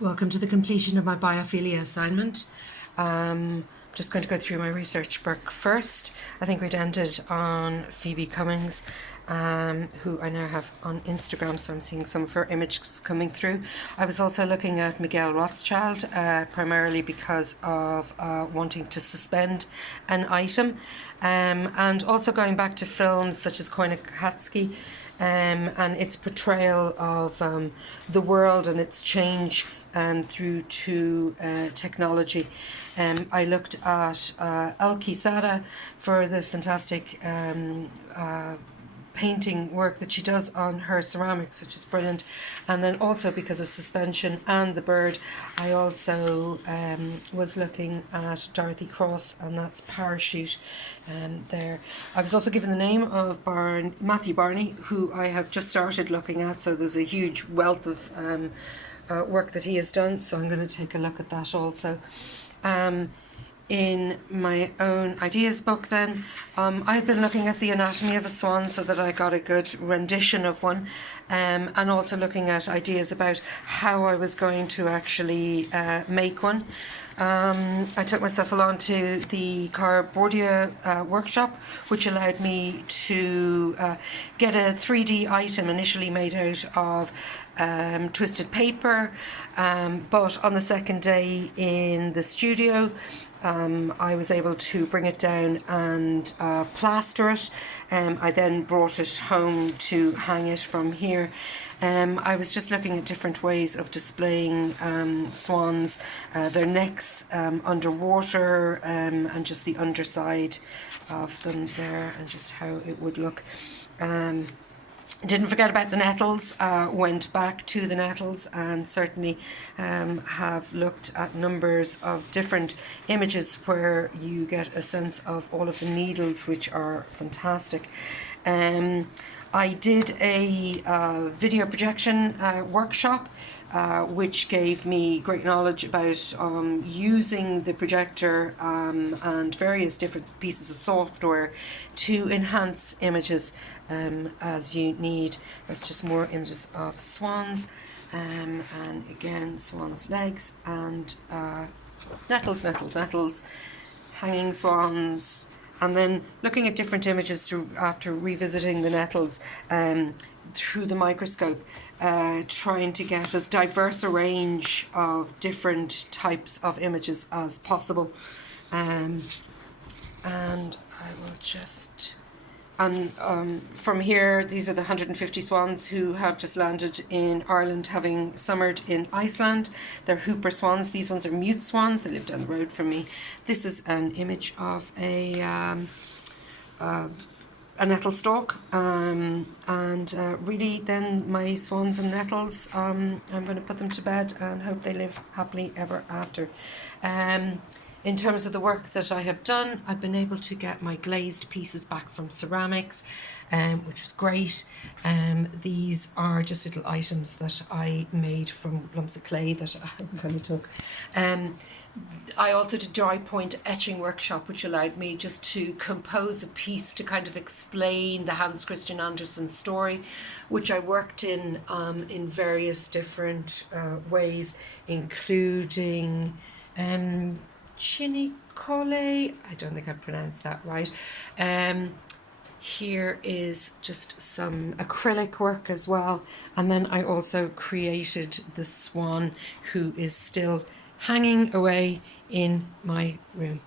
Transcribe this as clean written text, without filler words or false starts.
Welcome to the completion of my biophilia assignment. Just going to go through my research work first. I think we'd ended on Phoebe Cummings, who I now have on Instagram, so I'm seeing some of her images coming through. I was also looking at Miguel Rothschild, primarily because of wanting to suspend an item, and also going back to films such as Koyaanisqatsi, and its portrayal of the world and its change through to technology. I looked at LSAD for the fantastic painting work that she does on her ceramics, which is brilliant. And then also because of suspension and the bird, I also was looking at Dorothy Cross, and that's Parachute there. I was also given the name of Matthew Barney, who I have just started looking at, so there's a huge wealth of work that he has done, so I'm going to take a look at that also. In my own ideas book then, I've been looking at the anatomy of a swan so that I got a good rendition of one, and also looking at ideas about how I was going to actually make one. I took myself along to the Carbordia workshop, which allowed me to get a 3D item initially made out of twisted paper, but on the second day in the studio, I was able to bring it down and plaster it. I then brought it home to hang it from here. I was just looking at different ways of displaying swans, their necks underwater, and just the underside of them there, and just how it would look. Didn't forget about the nettles, went back to the nettles, and certainly have looked at numbers of different images where you get a sense of all of the needles, which are fantastic. I did a video projection workshop, which gave me great knowledge about using the projector and various different pieces of software to enhance images as you need. That's just more images of swans, and again swans' legs and nettles, hanging swans. And then looking at different images after revisiting the nettles through the microscope, trying to get as diverse a range of different types of images as possible. And I will just... And from here, these are the 150 swans who have just landed in Ireland, having summered in Iceland. They're Hooper swans. These ones are mute swans. They live down the road from me. This is an image of a nettle stalk. And really then my swans and nettles, I'm going to put them to bed and hope they live happily ever after. In terms of the work that I have done, I've been able to get my glazed pieces back from ceramics, which was great. These are just little items that I made from lumps of clay that I kind of took. I also did dry point etching workshop, which allowed me just to compose a piece to kind of explain the Hans Christian Andersen story, which I worked in various different ways, including Chinicole, I don't think I pronounced that right. Here is just some acrylic work as well, and then I also created the swan, who is still hanging away in my room.